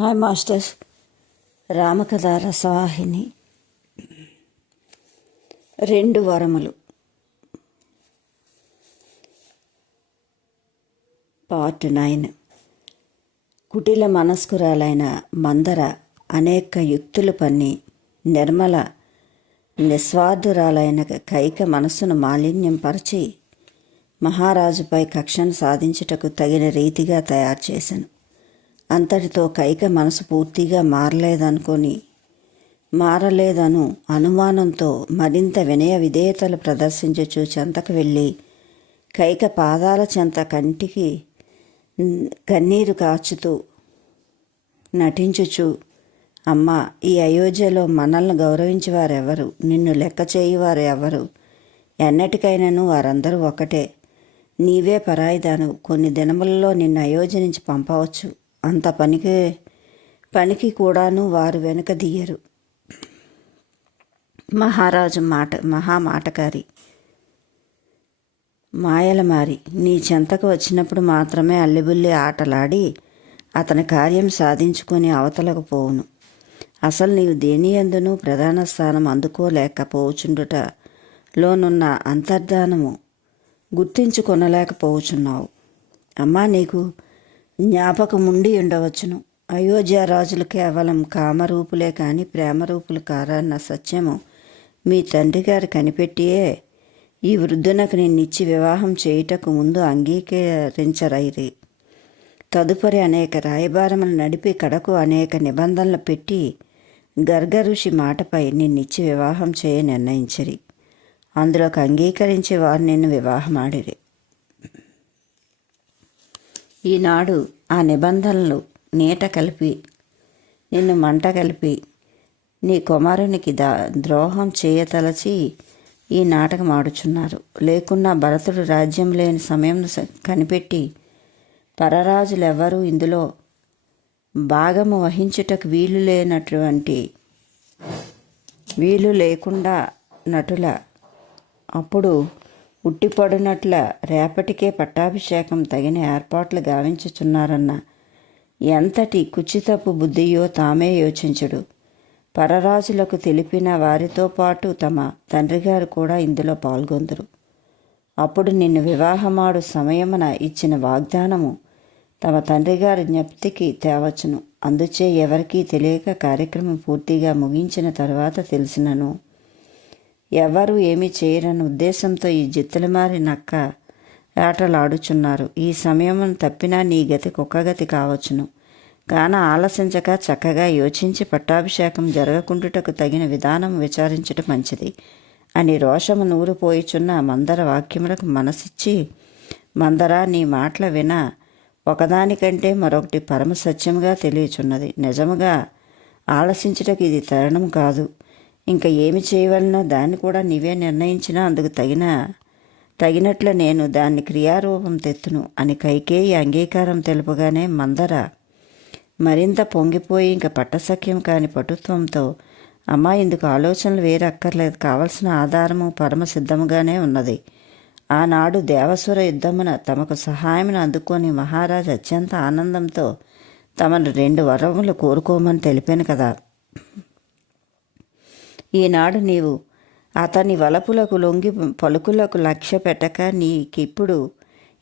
Hi masters రామకథ రసవాహిని రెండు వరములు. Part nine. కుటిల మనస్కురాలైన మందర అనేక యుక్తులు పన్ని నిర్మల నిస్వార్థురాలైన కైక మనస్సును మాలిన్యం పరిచి మహారాజుపై కక్షను సాధించుటకు తగిన రీతిగా తయారు చేశాను అంతటితో కైక మనసు పూర్తిగా మారలేదనుకొని మారలేదను అనుమానంతో మరింత వినయ విధేయతలు ప్రదర్శించచ్చు చెంతకు వెళ్ళి కైక పాదాల చెంత కంటికి కన్నీరు కాచుతూ నటించుచు అమ్మ ఈ అయోధ్యలో మనల్ని గౌరవించేవారెవరు? నిన్ను లెక్క చేయువారు ఎవరు ఎన్నటికైనాను వారందరూ ఒకటే. నీవే పరాయిదాను కొన్ని దినములలో నిన్ను అయోధ్య నుంచి పంపవచ్చు. అంత పనికి పనికి కూడాను వారు వెనుక దియ్యరు. మహారాజు మాట మహామాటకారి మాయలమారి నీ చెంతకు వచ్చినప్పుడు మాత్రమే అల్లిబుల్లి ఆటలాడి అతని కార్యం సాధించుకొని అవతలకు పోవును. అసలు నీవు దేని ఎందును ప్రధాన స్థానం అందుకోలేకపోవచుండుట లోనున్న అంతర్ధానము గుర్తించుకొనలేకపోవచున్నావు అమ్మా నీకు జ్ఞాపకం ఉండి ఉండవచ్చును అయోధ్య రాజులు కేవలం కామరూపులే కాని ప్రేమరూపులు కారన్న సత్యము మీ తండ్రి గారు కనిపెట్టియే. ఈ వృద్ధునకు నిన్నిచ్చి వివాహం చేయుటకు ముందు అంగీకరించరైరి. తదుపరి అనేక రాయబారములు నడిపి కడకు అనేక నిబంధనలు పెట్టి గర్గ ఋషి మాటపై నిన్నిచ్చి వివాహం చేయ నిర్ణయించిరి. అందులోకి అంగీకరించి వారు నిన్ను వివాహమాడిరి. ఈనాడు ఆ నిబంధనలు నీట కలిపి నిన్ను మంట కలిపి నీ కుమారునికి దా ద్రోహం చేయతలచి ఈ నాటకం ఆడుచున్నారు. లేకున్నా భరతుడు రాజ్యం లేని సమయం కనిపెట్టి పరరాజులెవ్వరూ ఇందులో భాగము వహించుటకు వీలు లేనటువంటి వీలు లేకుండా నటుల అప్పుడు ఉట్టిపడినట్ల రేపటికే పట్టాభిషేకం తగిన ఏర్పాట్లు గావించుచున్నారన్న ఎంతటి కుచితపు బుద్ధియో తామే యోచించుడు. పరరాజులకు తెలిపిన వారితో పాటు తమ తండ్రిగారు కూడా ఇందులో పాల్గొందరు. అప్పుడు నిన్ను వివాహమాడు సమయమున ఇచ్చిన వాగ్దానము తమ తండ్రిగారి జ్ఞప్తికి తేవచ్చును. అందుచే ఎవరికీ తెలియక కార్యక్రమం పూర్తిగా ముగించిన తర్వాత తెలిసినను. ఎవరు ఏమీ చేయరని ఉద్దేశంతో ఈ జిత్తులమారి నక్క ఆటలాడుచున్నారు. ఈ సమయమును తప్పినా నీ గతి కుక్కగతి కావచ్చును. కాన ఆలసించక చక్కగా యోచించి పట్టాభిషేకం జరగకుండుటకు తగిన విధానం విచారించటం మంచిది అని రోషము నూరిపోయిచున్న మందర వాక్యములకు మనసిచ్చి మందరా నీ మాటల విన ఒకదానికంటే మరొకటి పరమ సత్యముగా తెలియచున్నది. నిజముగా ఆలసించుటకు ఇది తరుణం కాదు. ఇంకా ఏమి చేయవలనో దాన్ని కూడా నీవే నిర్ణయించినా అందుకు తగిన తగినట్లు నేను దాన్ని క్రియారూపం తెత్తును అని కైకేయి అంగీకారం తెలుపగానే మందర మరింత పొంగిపోయి ఇంక పట్టసఖ్యం కాని పటుత్వంతో అమ్మా ఇందుకు ఆలోచనలు వేరక్కర్లేదు. కావలసిన ఆధారము పరమ సిద్ధముగానే ఉన్నది. ఆనాడు దేవసుర యుద్ధమున తమకు సహాయమును అందుకొని మహారాజు అత్యంత ఆనందంతో తమను రెండు వరములు కోరుకోమని తెలిపాను కదా. ఈనాడు నీవు అతని వలపులకు లొంగి పలుకులకు లక్ష్య పెట్టక నీకిప్పుడు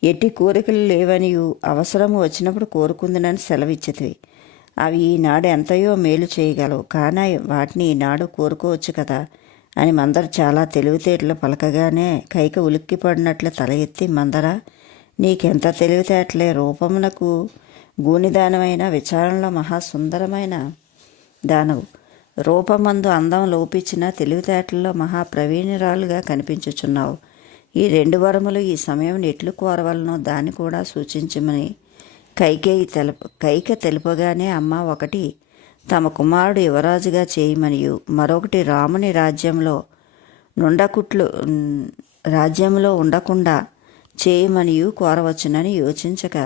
ఎట్టి కోరికలు లేవనియు అవసరము వచ్చినప్పుడు కోరుకుందునని సెలవిచ్చితివి. అవి ఈనాడు ఎంతయో మేలు చేయగలవు. కానీ వాటిని ఈనాడు కోరుకోవచ్చు కదా అని మందర చాలా తెలివితేటలు పలకగానే కైక ఉలిక్కిపడినట్లు తల ఎత్తి మందర నీకెంత తెలివితేటలే? రూపమునకు గూనిదానమైన విచారణలో మహాసుందరమైన దానవు. రూపమందు అందం లోపించిన తెలివితేటల్లో మహా ప్రవీణురాలుగా కనిపించుచున్నావు. ఈ రెండు వరములు ఈ సమయం ఎట్లు కోరవలనో దాన్ని కూడా సూచించమని కైకేయి తెలుప కైక తెలుపగానే అమ్మ ఒకటి తమ కుమారుడు యువరాజుగా చేయమనియు. మరొకటి రాముని రాజ్యంలో నుండకుట్లు రాజ్యంలో ఉండకుండా చేయమనియు కోరవచ్చునని యోచించక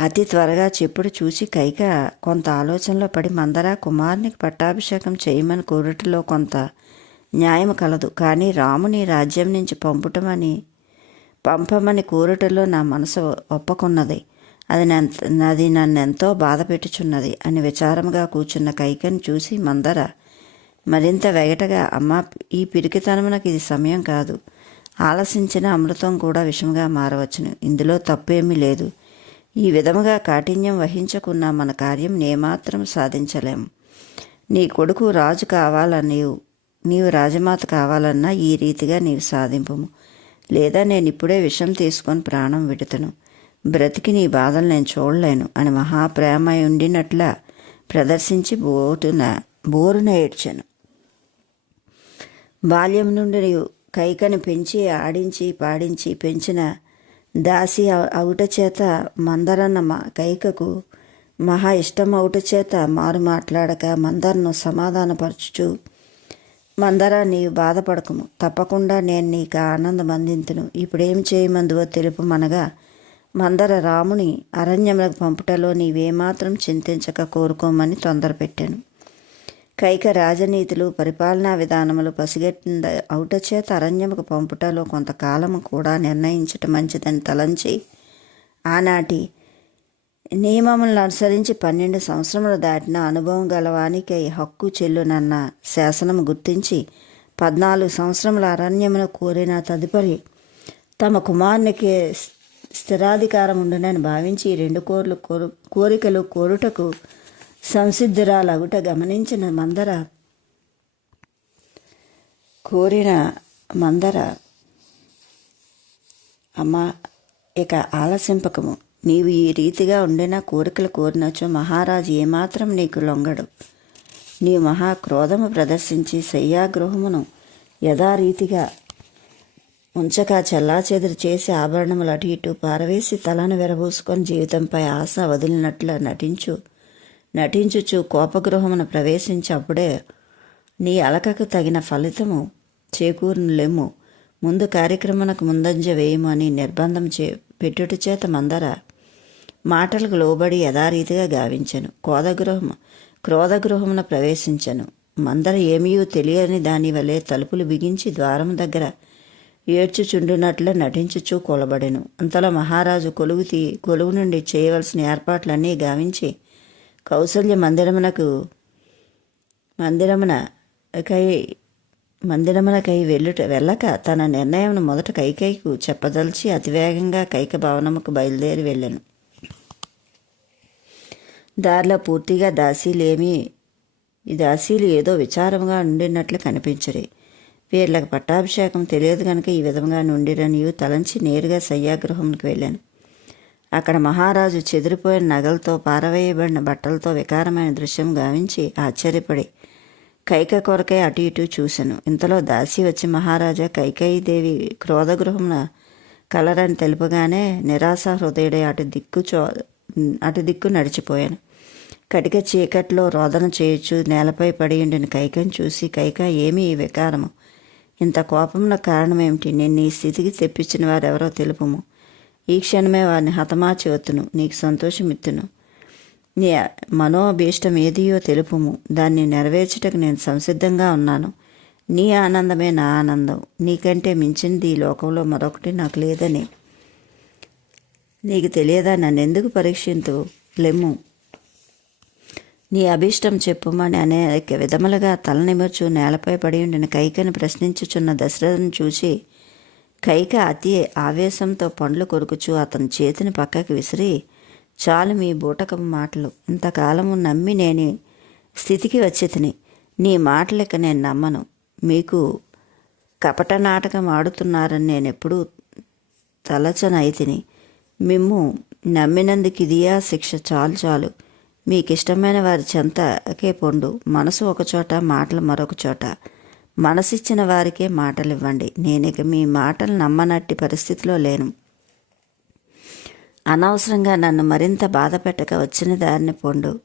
అతి త్వరగా చెప్పుడు చూసి కైక కొంత ఆలోచనలో పడి మందర కుమారునికి పట్టాభిషేకం చేయమని కోరుటలో కొంత న్యాయం కలదు. కానీ రాముని రాజ్యం నుంచి పంపుటమని పంపమని కోరుటలో నా మనసు ఒప్పుకున్నది. అది నన్ను అది నన్నెంతో బాధ పెట్టుచున్నది అని విచారముగా కూర్చున్న కైకని చూసి మందర మరింత వెగటగా అమ్మ ఈ పిరికితనమునకు ఇది సమయం కాదు. ఆలసించిన అమృతం కూడా విషముగా మారవచ్చును. ఇందులో తప్పేమీ లేదు. ఈ విధముగా కాఠిన్యం వహించకున్న మన కార్యం నేమాత్రం సాధించలేము నీ కొడుకు రాజు కావాలని నీవు నీవు రాజమాత కావాలన్నా ఈ రీతిగా నీవు సాధింపము. లేదా నేను ఇప్పుడే విషం తీసుకొని ప్రాణం విడుతను. బ్రతికి నీ బాధలు నేను చూడలేను అని మహాప్రేమ ఉండినట్ల ప్రదర్శించి బోటున బోరున ఏడ్చాను. బాల్యం నుండి నీవు కైకను పెంచి ఆడించి పాడించి పెంచిన దాసి అవుట చేత మందరన్న మా కైకకు మహా ఇష్టం అవుట చేత మారు మాట్లాడక మందరను సమాధానపరచుచు మందర నీవు బాధపడకము. తప్పకుండా నేను నీకు ఆనందం అందింతును. ఇప్పుడేం చేయమందువో తెలుపమనగా మందర రాముని అరణ్యములకు పంపుటలో నీవేమాత్రం చింతించక కోరుకోమని తొందరపెట్టాను. కైక రాజనీతులు పరిపాలనా విధానములు పసిగట్టిన అవుట చేత అరణ్యముకు పంపుటలో కొంతకాలము కూడా నిర్ణయించటం మంచిదని తలంచి ఆనాటి నియమములను అనుసరించి పన్నెండు సంవత్సరములు దాటిన అనుభవం గలవానికై హక్కు చెల్లునన్న శాసనము గుర్తించి పద్నాలుగు సంవత్సరముల అరణ్యమును కోరిన తదుపరి తమ కుమారునికి స్థిరాధికారం ఉండునని భావించి రెండు కోర్లు కోరు కోరికలు కోరుటకు సంసిద్ధురాలగుట గమనించిన మందర కోరిన మందర అమ్మ ఇక ఆలసింపకము. నీవు ఈ రీతిగా ఉండిన కోరికలు కోరినచో మహారాజు ఏమాత్రం నీకు లొంగడు. నీ మహా క్రోధము ప్రదర్శించి శయ్యాగృహమును యథారీతిగా ఉంచక చెల్లాచెదురు చేసి ఆభరణములు అటు ఇటు పారవేసి తలను విరబూసుకొని జీవితంపై ఆశ వదిలినట్లు నటించు. నటించుచు కోపగృహమును ప్రవేశించప్పుడే నీ అలకకు తగిన ఫలితము చేకూరును ముందు కార్యక్రమనకు ముందంజ వేయము అని నిర్బంధం చే పెట్టుట చేత మందర మాటలకు లోబడి యథారీతిగా గావించను. కోదగృహము క్రోధగృహమున ప్రవేశించను. మందర ఏమీయూ తెలియని దాని వలె తలుపులు బిగించి ద్వారం దగ్గర ఏడ్చుచుండునట్లు నటించుచూ కొలబడెను. అంతలో మహారాజు కొలువు తీ కొలువు నుండి చేయవలసిన ఏర్పాట్లన్నీ గావించి కౌసల్య మందిరమునకు మందిరమున కై మందిరమునకై వెళ్ళుట వెళ్ళక తన నిర్ణయం మొదట కైకైకు చెప్పదలిచి అతివేగంగా కైక భవనముకు బయలుదేరి వెళ్ళాను. దారిలో పూర్తిగా దాసీలేమీ ఈ దాసీలు ఏదో విచారంగా ఉండినట్లు కనిపించరు. వీళ్ళకి పట్టాభిషేకం తెలియదు కనుక ఈ విధంగా నుండిరని తలంచి నేరుగా సయ్యాగృహంకి వెళ్ళాను. అక్కడ మహారాజు చెదిరిపోయిన నగలతో పారవేయబడిన బట్టలతో వికారమైన దృశ్యం గావించి ఆశ్చర్యపడి కైక కొరకై అటు ఇటు చూశాను ఇంతలో దాసి వచ్చి మహారాజా కైకేయి దేవి కలరని తెలుపగానే నిరాశ హృదయుడే అటు దిక్కు చో అటు దిక్కు నడిచిపోయాను. కటిక చీకట్లో రోదన చేయొచ్చు నేలపై పడి ఉండిన కైకను చూసి కైక ఏమి ఈ వికారము? ఇంత కోపంలో కారణమేమిటి? నేను ఈ స్థితికి తెప్పించిన వారెవరో తెలుపుము. ఈ క్షణమే వారిని హతమార్చి వత్తును నీకు సంతోషమిత్తును. నీ మనోభీష్టం ఏదియో తెలుపుము. దాన్ని నెరవేర్చుటకు నేను సంసిద్ధంగా ఉన్నాను. నీ ఆనందమే నా ఆనందం. నీకంటే మించింది ఈ లోకంలో మరొకటి నాకు లేదని. నీకు తెలియదా? నన్ను ఎందుకు పరీక్షింతు లెమ్ము? నీ అభీష్టం చెప్పుమని అనేక విధములుగా తలనిమర్చు నేలపై పడి ఉండిన కైకను ప్రశ్నించుచున్న దశరథను చూసి కైక అతి ఆవేశంతో పండ్లు కొరుకుచు అతని చేతిని పక్కకి విసిరి చాలు మీ బూటకపు మాటలు. ఇంతకాలము నమ్మి నేను స్థితికి వచ్చి తిని నీ మాటలక నేను నమ్మను. మీకు కపట నాటకం ఆడుతున్నారని నేను ఎప్పుడూ తలచనైతిని మిమ్ము నమ్మినందుకు ఇదియా శిక్ష? చాలు చాలు. మీకు ఇష్టమైన వారి చెంతకే పొండు. మనసు ఒకచోట మాటలు మరొక చోట మనసిచ్చిన వారికే మాటలు ఇవ్వండి నేను ఇక మీ మాటలు నమ్మనట్టి పరిస్థితిలో లేను. అనవసరంగా నన్ను మరింత బాధ పెట్టక వచ్చిన దారిని పొండు.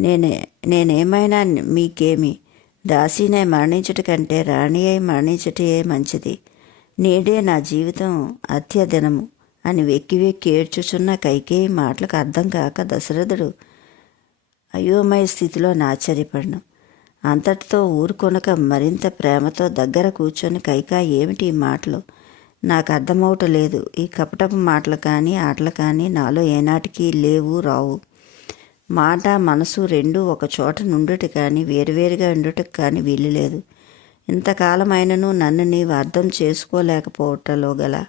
నేనే నేనేమైనా మీకేమి? దాసీనే మరణించుట కంటే రాణి అయి మరణించుటయే మంచిది. నేడే నా జీవితం అత్యదినము అని వెక్కి వెక్కి ఏడ్చుచున్న కైకేయి మాటలకు అర్థం కాక దశరథుడు అయోమయ స్థితిలో నాశ్చర్యపడను అంతటితో ఊరుకొనక మరింత ప్రేమతో దగ్గర కూర్చొని కైకా ఏమిటి ఈ మాటలు? నాకు అర్థమవటం లేదు. ఈ కపటపు మాటలు కానీ ఆటలు కానీ నాలో ఏనాటికి లేవు రావు. మాట మనసు రెండు ఒక చోట నుండుట కానీ వేరువేరుగా ఉండుటకు కానీ వీలు లేదు. ఇంతకాలమైనను నన్ను నీవు అర్థం చేసుకోలేకపోవటంలో గల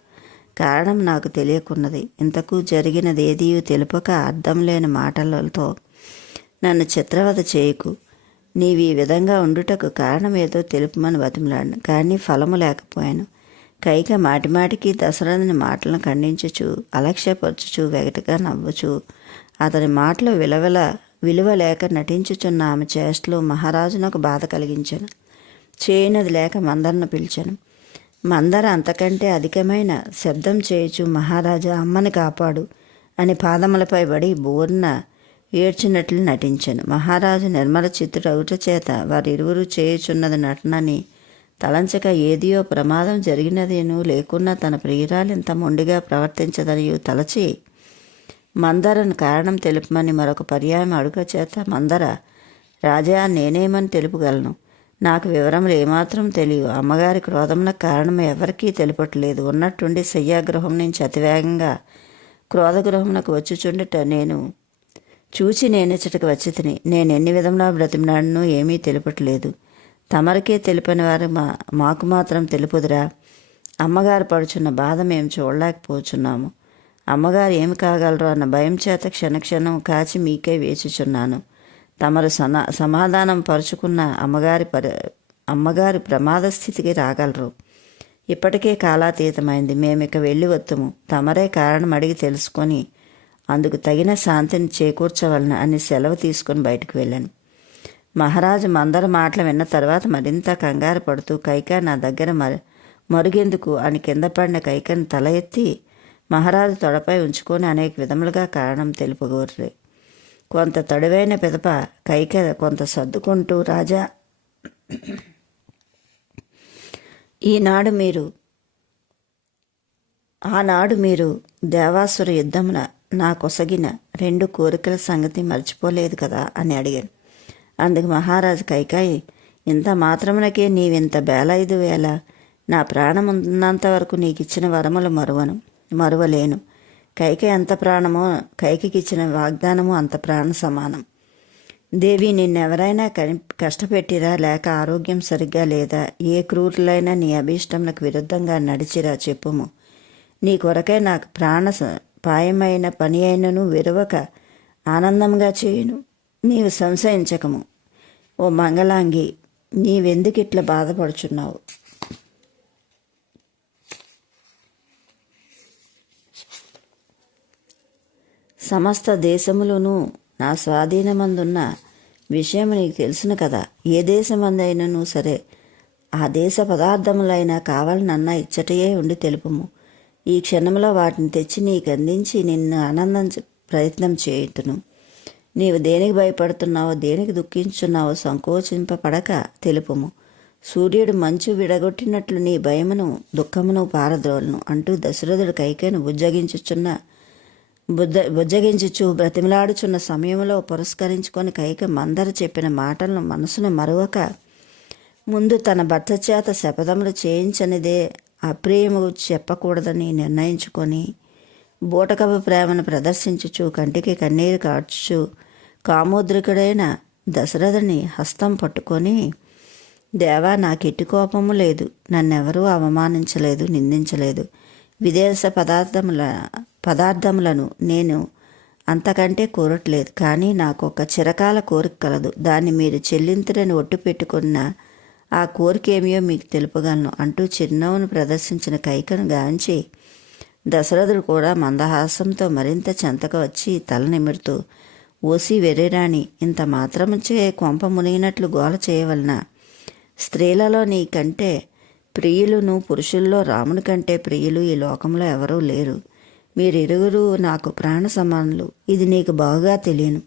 కారణం నాకు తెలియకున్నది. ఇంతకు జరిగినది ఏదీ తెలుపక అర్థం లేని మాటలతో నన్ను చిత్రవద చేయకు. నీవు ఈ విధంగా ఉండుటకు కారణం ఏదో తెలుపమని బతిమలాడిన. కానీ ఫలము లేకపోయాను. కైక మాటిమాటికి దశరథుని మాటలను ఖండించుచు అలక్ష్యపరచుచు వెగటగా నవ్వుచు అతని మాటలు విలవిల విలువ లేక నటించుచున్న ఆమె చేష్టలు మహారాజునకు బాధ కలిగించాను. చేయనది లేక మందరను పిలిచాను. మందర అంతకంటే అధికమైన శబ్దం చేయుచు మహారాజా అమ్మని కాపాడు అని పాదములపై పడి బోర్న ఏడ్చినట్లు నటించాను. మహారాజు నిర్మల చిత్తుడు అవుట చేత వారిరువురు చేయుచున్నది నటనని తలంచక ఏదియో ప్రమాదం జరిగినదేను లేకున్నా తన ప్రియురాలు ఇంత మొండిగా ప్రవర్తించదనియు తలచి మందరను కారణం తెలుపమని మరొక పర్యాయం అడుగ చేత మందర రాజా నేనేమని తెలుపగలను? నాకు వివరములు ఏమాత్రం తెలియవు. అమ్మగారి క్రోధమునకు కారణం ఎవరికీ తెలుపట్లేదు. ఉన్నట్టుండి శయ్యాగృహం నుంచి అతివేగంగా క్రోధగృహమునకు వచ్చుచుండట నేను చూచి నేనిచ్చటకు వచ్చి తిని. నేను ఎన్ని విధంగా బ్రతిమినాడను ఏమీ తెలుపట్లేదు. తమరికే తెలిపని వారు మా మాకు మాత్రం తెలుపుదురా. అమ్మగారు పడుచున్న బాధ మేము చూడలేకపోచున్నాము. అమ్మగారు ఏమి కాగలరు అన్న భయం చేత క్షణక్షణం కాచి మీకే వేచుచున్నాను. తమరు సనా సమాధానం పరుచుకున్న అమ్మగారి పరి అమ్మగారి ప్రమాద స్థితికి రాగలరు. ఇప్పటికే కాలాతీతమైంది. మేమిక వెళ్ళి వత్తుము. తమరే కారణం అడిగి తెలుసుకొని అందుకు తగిన శాంతిని చేకూర్చవలన అని సెలవు తీసుకొని బయటకు వెళ్ళాను. మహారాజు మందర మాటలు విన్న తర్వాత మరింత కంగారు పడుతూ కైక నా దగ్గర మర మరుగెందుకు అని కింద పడిన కైకను తల ఎత్తి మహారాజు తొడపై ఉంచుకొని అనేక విధములుగా కారణం తెలుపుకోర్రి. కొంత తడివైన పిదప కైక కొంత సర్దుకుంటూ రాజా ఈనాడు మీరు ఆనాడు మీరు దేవాసుర యుద్ధమున నా కొసగిన రెండు కోరికల సంగతి మర్చిపోలేదు కదా అని అడిగాను అందుకు మహారాజు కైకాయి ఇంత మాత్రమునకే నీవింత బేల ఐదు వేల. నా ప్రాణం ఉన్నంత వరకు నీకు ఇచ్చిన వరములు మరువను మరువలేను. కైక ఎంత ప్రాణమో కైకికి ఇచ్చిన వాగ్దానము అంత ప్రాణ సమానం. దేవి నిన్నెవరైనా కని కష్టపెట్టిరా లేక ఆరోగ్యం సరిగ్గా లేదా ఏ క్రూరులైనా నీ అభీష్టంలకు విరుద్ధంగా నడిచిరా చెప్పుము. నీ కొరకే నాకు ప్రాణ స- పాయమైన పని అయినను విరవక ఆనందంగా చేయును. నీవు సంశయించకము. ఓ మంగళాంగి నీవెందుకిట్లా బాధపడుచున్నావు? సమస్త దేశములోనూ నా స్వాధీనమందున్న విషయం నీకు తెలుసును కదా. ఏ దేశమందైనను సరే ఆ దేశ పదార్థములైనా కావాలనన్నా ఇచ్చటయే ఉండి తెలుపుము. ఈ క్షణంలో వాటిని తెచ్చి నీకు అందించి నిన్ను ఆనందం ప్రయత్నం చేయుతును. నీవు దేనికి భయపడుతున్నావో దేనికి దుఃఖించున్నావో సంకోచింపబడక తెలుపుము. సూర్యుడు మంచు విడగొట్టినట్లు నీ భయమును దుఃఖమును పారద్రోలను అంటూ దశరథుడు కైకేను బుజ్జగించుచున్న బుద్ధ బుజ్జగించుచు బ్రతిమలాడుచున్న సమయంలో పురస్కరించుకొని కైక మందర చెప్పిన మాటలను మనసును మరువక ముందు తన భర్త చేత శపథములు చేయించనిదే అప్రియము చెప్పకూడదని నిర్ణయించుకొని బూటకపు ప్రేమను ప్రదర్శించుచు కంటికి కన్నీరు కార్చుచు కామోద్రికుడైన దశరథుని హస్తం పట్టుకొని దేవా నాకెట్టి కోపము లేదు. నన్నెవరూ అవమానించలేదు నిందించలేదు. విదేశ పదార్థముల పదార్థములను నేను అంతకంటే కోరట్లేదు. కానీ నాకు ఒక చిరకాల కోరిక కలదు. దాన్ని మీరు చెల్లింతురని ఒట్టు పెట్టుకున్న ఆ కోరిక ఏమియో మీకు తెలుపగలను అంటూ చిరునవ్వును ప్రదర్శించిన కైకను గాంచి దశరథుడు కూడా మందహాసంతో మరింత చెంతక వచ్చి తల నిమురుతూ ఓసి వెర్రిరాణి ఇంత మాత్రముచే కొంప మునిగినట్లు గోల చేయవలన. స్త్రీలలో నీ కంటే ప్రియులును పురుషుల్లో రాముని కంటే ప్రియులు ఈ లోకంలో ఎవరూ లేరు. మీరిరువురు నాకు ప్రాణ సమానులు. ఇది నీకు బాగా తెలియను.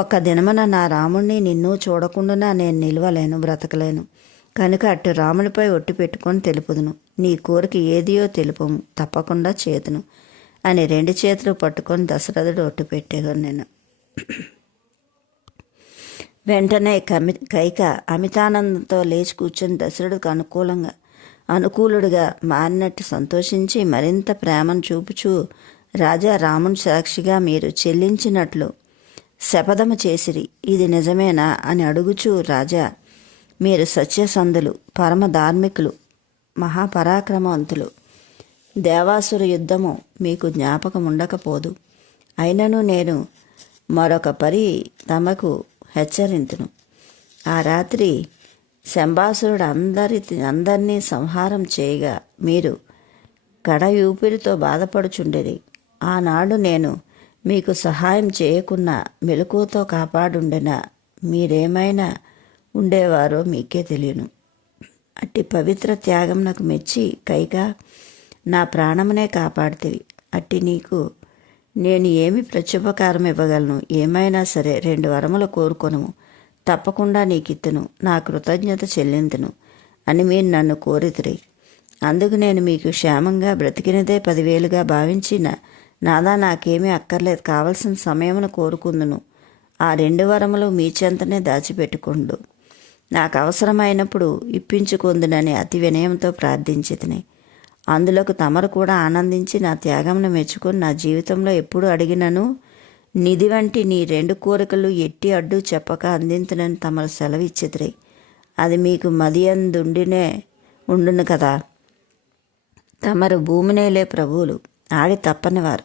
ఒక్క దినమన నా రాముణ్ణి నిన్ను చూడకుండా నేను నిలవలేను బ్రతకలేను. కనుక అటు రామునిపై ఒట్టు పెట్టుకొని తెలుపుదును. నీ కోరిక ఏదియో తెలుపము తప్పకుండా చేతును అని రెండు చేతులు పట్టుకొని దశరథుడు ఒట్టు పెట్టేవాడు నేను వెంటనే కమి కైక అమితానందంతో లేచి కూర్చొని దశరథుడికి అనుకూలంగా అనుకూలుడిగా మారినట్టు సంతోషించి మరింత ప్రేమను చూపుచూ రాజా రాముని సాక్షిగా మీరు చెల్లించినట్లు శపథము చేసిరి. ఇది నిజమేనా అని అడుగుచూ రాజా మీరు సత్యసంధులు పరమ ధార్మికులు మహాపరాక్రమవంతులు. దేవాసుర యుద్ధము మీకు జ్ఞాపకం ఉండకపోదు. అయినను నేను మరొక పరి తమకు హెచ్చరింతును. ఆ రాత్రి శంబాసురుడు అందరి అందరినీ సంహారం చేయగా మీరు కడ ఊపిరితో బాధపడుచుండేది ఆనాడు నేను మీకు సహాయం చేయకున్నా మెలకువతో కాపాడుండిన మీరేమైనా ఉండేవారో మీకే తెలియను. అట్టి పవిత్ర త్యాగం నాకు మెచ్చి కైగా నా ప్రాణమునే కాపాడుతీవి. అట్టి నీకు నేను ఏమి ప్రత్యుపకారం ఇవ్వగలను? ఏమైనా సరే రెండు వరములు కోరుకొను తప్పకుండా నీకిత్తును. నా కృతజ్ఞత చెల్లింతును అని మీరు నన్ను కోరితిరి. అందుకు నేను మీకు క్షేమంగా బ్రతికినదే పదివేలుగా భావించిన నాదా నాకేమీ అక్కర్లేదు. కావలసిన సమయమును కోరుకుందును. ఆ రెండు వరములు మీ చెంతనే దాచిపెట్టుకుండు. నాకు అవసరమైనప్పుడు ఇప్పించుకుందునని అతి వినయంతో ప్రార్థించితిని. అందులోకి తమరు కూడా ఆనందించి నా త్యాగంను మెచ్చుకొని నా జీవితంలో ఎప్పుడు అడిగినను నిధి వంటి నీ రెండు కోరికలు ఎట్టి అడ్డు చెప్పక అందించనని తమరు సెలవిచ్చితిరి. అది మీకు మదియందుండినే ఉండును కదా. తమరు భూమినేలే ప్రభువులు ఆడి తప్పనివారు.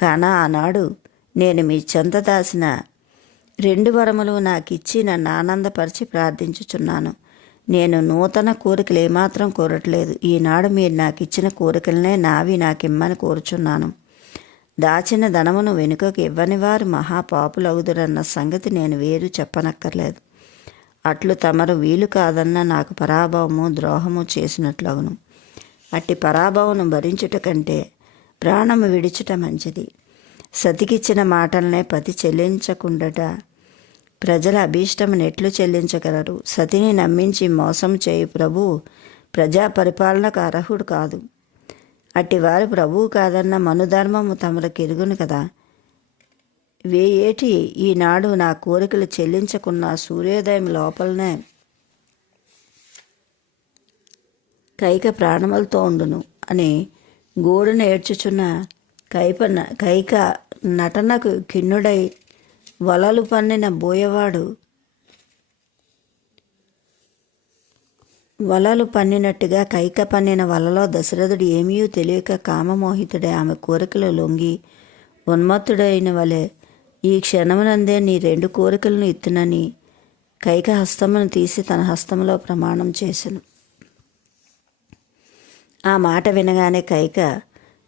కాన ఆనాడు నేను మీ చెంత దాసిన రెండు వరములు నాకిచ్చి నన్ను ఆనందపరిచి ప్రార్థించుచున్నాను. నేను నూతన కోరికలు ఏమాత్రం కోరట్లేదు. ఈనాడు మీరు నాకు ఇచ్చిన కోరికలనే నావి నాకిమ్మని కోరుచున్నాను. దాచిన ధనమును వెనుకకు ఇవ్వని వారు మహాపాపులవుదురన్న సంగతి నేను వేరు చెప్పనక్కర్లేదు. అట్లు తమరు వీలు కాదన్న నాకు పరాభవము ద్రోహము చేసినట్లగును. అట్టి పరాభవను భరించుట కంటే ప్రాణము విడిచుట మంచిది. సతికిచ్చిన మాటలనే పతి చెల్లించకుండట ప్రజల అభీష్టం ఎట్లు చెల్లించగలరు. సతిని నమ్మించి మోసం చేయు ప్రభు ప్రజా పరిపాలనకు అర్హుడు కాదు. అట్టివారు ప్రభువు కాదన్న మనుధర్మము తమలకు ఎరుగును కదా. వేయేటి ఈనాడు నా కోరికలు చెల్లించకున్న సూర్యోదయం లోపలనే కైక ప్రాణములతో ఉండును అని గోడును ఏడ్చుచున్న కైప కైక నటనకు కిన్నుడై వలలు పన్నిన బోయవాడు వలలు పన్నినట్టుగా కైక పన్నిన వలలో దశరథుడు ఏమీ తెలియక కామమోహితుడే. ఆమె కోరికలు లొంగి ఉన్మత్తుడైన వలె ఈ క్షణమునందే నీ రెండు కోరికలను ఇత్తునని కైక హస్తమును తీసి తన హస్తంలో ప్రమాణం చేసెను. ఆ మాట వినగానే కైక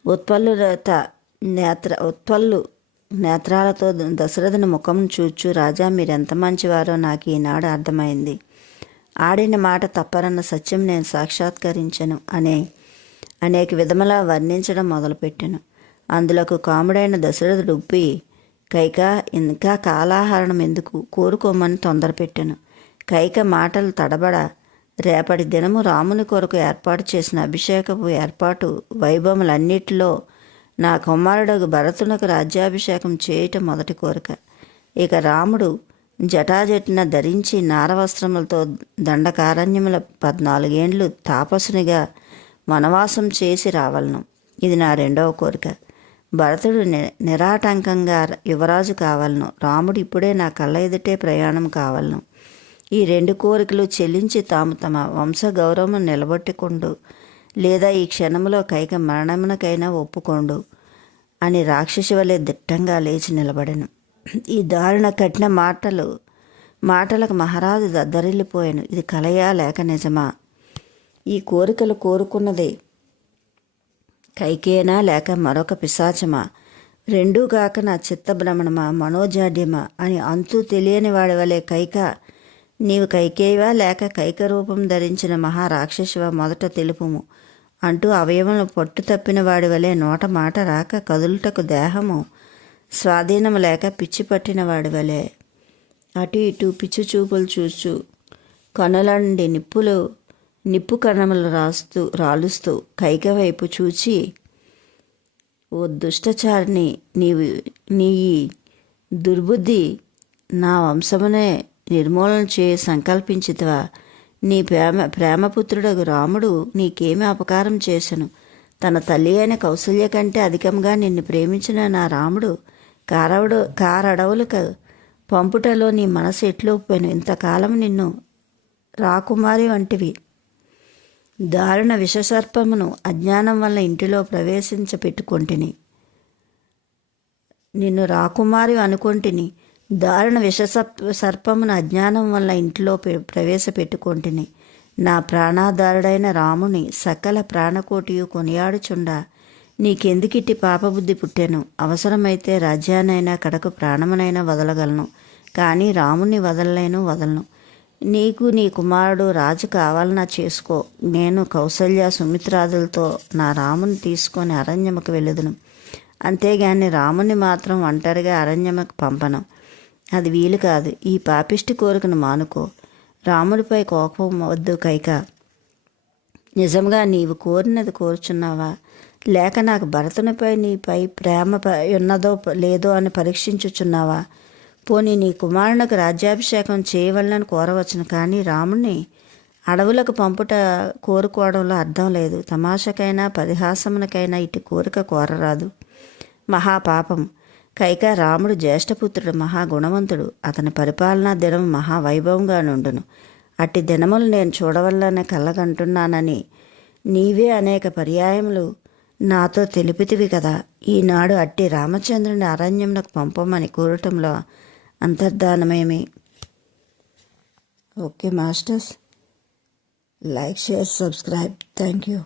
ఉత్పల్లుత నేత్ర ఉత్పల్లు నేత్రాలతో దశరథుని ముఖం చూచు రాజా మీరెంత మంచివారో నాకు ఈనాడు అర్థమైంది. ఆడిన మాట తప్పరన్న సత్యం నేను సాక్షాత్కరించను అనే అనేక విధములా వర్ణించడం మొదలుపెట్టాను. అందులోకి కాముడైన దశరథుడు ఉప్పి కైక ఇంకా కాలాహరణం ఎందుకు? కోరుకోమని తొందర పెట్టాను కైక మాటలు తడబడ రేపటి దినము రాముని కొరకు ఏర్పాటు చేసిన అభిషేకపు ఏర్పాటు వైభవములన్నిటిలో నా కుమారుడు భరతునకు రాజ్యాభిషేకం చేయటం మొదటి కోరిక. ఇక రాముడు జటాజటిన ధరించి నారవస్త్రములతో దండకారణ్యముల పద్నాలుగేండ్లు తాపసునిగా వనవాసం చేసి రావలను. ఇది నా రెండవ కోరిక. భరతుడు ని నిరాటంకంగా యువరాజు కావాలను. రాముడు ఇప్పుడే నా కళ్ళ ఎదుటే ప్రయాణం కావాలను. ఈ రెండు కోరికలు చెల్లించి తాము తమ వంశ గౌరవం నిలబెట్టుకుండు లేదా ఈ క్షణంలో కైక మరణమునకైనా ఒప్పుకోండు అని రాక్షసి వలె దిట్టంగా లేచి నిలబడను. ఈ దారుణ కఠిన మాటలు మాటలకు మహారాజు దద్దరిల్లిపోయాను. ఇది కలయా లేక నిజమా? ఈ కోరికలు కోరుకున్నదే కైకేనా లేక మరొక పిశాచమా? రెండూ కాక నా చిత్తభ్రమణమా మనోజాడ్యమా అని అంతూ తెలియని వాడి వలె కైక నీవు కైకేయవా లేక కైక రూపం ధరించిన మహారాక్షసివా మొదట తెలుపుము. అంటూ అవయవములు పట్టు తప్పిన వాడి వలె నోట మాట రాక కదులుటకు దేహము స్వాధీనము లేక పిచ్చి పట్టిన వాడి వలె. అటు ఇటు పిచ్చి చూపులు చూచు కనులండి నిప్పులు నిప్పు కణములు రాస్తూ రాలుస్తూ కైక వైపు చూచి ఓ దుష్టచారిని నీవు నీ ఈ దుర్బుద్ధి నా వంశమునే నిర్మూలన చేయ సంకల్పించితివా? నీ ప్రేమ ప్రేమపుత్రుడగు రాముడు నీకేమి అపకారం చేసెను తన తల్లి అయిన కౌసల్య కంటే అధికంగా నిన్ను ప్రేమించిన నా రాముడు కారవడు కారడవులకు పంపుటలో నీ మనసు ఎట్లోపోయాను ఇంతకాలం నిన్ను రాకుమారి వంటివి. దారుణ విషసర్పమును అజ్ఞానం వల్ల ఇంటిలో ప్రవేశించ పెట్టుకొంటిని. నిన్ను రాకుమారి అనుకొంటిని. దారుణ విష సర్పమును అజ్ఞానం వల్ల ఇంట్లో ప్రవేశపెట్టుకుంటుని ప్రవేశపెట్టుకొంటిని నా ప్రాణాధారుడైన రాముని సకల ప్రాణకోటియు కొనియాడుచుండా. నీకెందుకిట్టి పాపబుద్ధి పుట్టాను? అవసరమైతే రాజ్యానైనా కడకు ప్రాణమునైనా వదలగలను. కానీ రాముని వదలలేను వదలను. నీకు నీ కుమారుడు రాజు కావాలన్నా చేసుకో. నేను కౌసల్య సుమిత్రాదులతో నా రాముని తీసుకొని అరణ్యముకు వెళ్ళదును. అంతేగాని రాముని మాత్రం ఒంటరిగా అరణ్యముకు పంపను. అది వీలు కాదు. ఈ పాపిష్టి కోరికను మానుకో. రాముడిపై కోపం వద్దు కైక. నిజంగా నీవు కోరినది కోరుచున్నావా? లేక నాకు భరతునిపై నీపై ప్రేమ ఉన్నదో లేదో అని పరీక్షించుచున్నావా? పోనీ నీ కుమారునికి రాజ్యాభిషేకం చేయవలనని కోరవచ్చును కానీ రాముణ్ణి అడవులకు పంపుట కోరుకోవడంలో అర్థం లేదు. తమాషకైనా పరిహాసమునకైనా ఇటు కోరిక కోరరాదు. మహాపాపం. కైక రాముడు జ్యేష్ఠపుత్రుడు మహాగుణవంతుడు. అతని పరిపాలనా దినం మహావైభవంగా నుండును. అట్టి దినములు నేను చూడవల్లనే కళ్ళగంటున్నానని నీవే అనేక పర్యాయములు నాతో తెలిపితివి కదా. ఈనాడు అట్టి రామచంద్రుని అరణ్యమునకు పంపమని కోరటంలో అంతర్ధానమేమి? Okay masters like share subscribe. Thank you.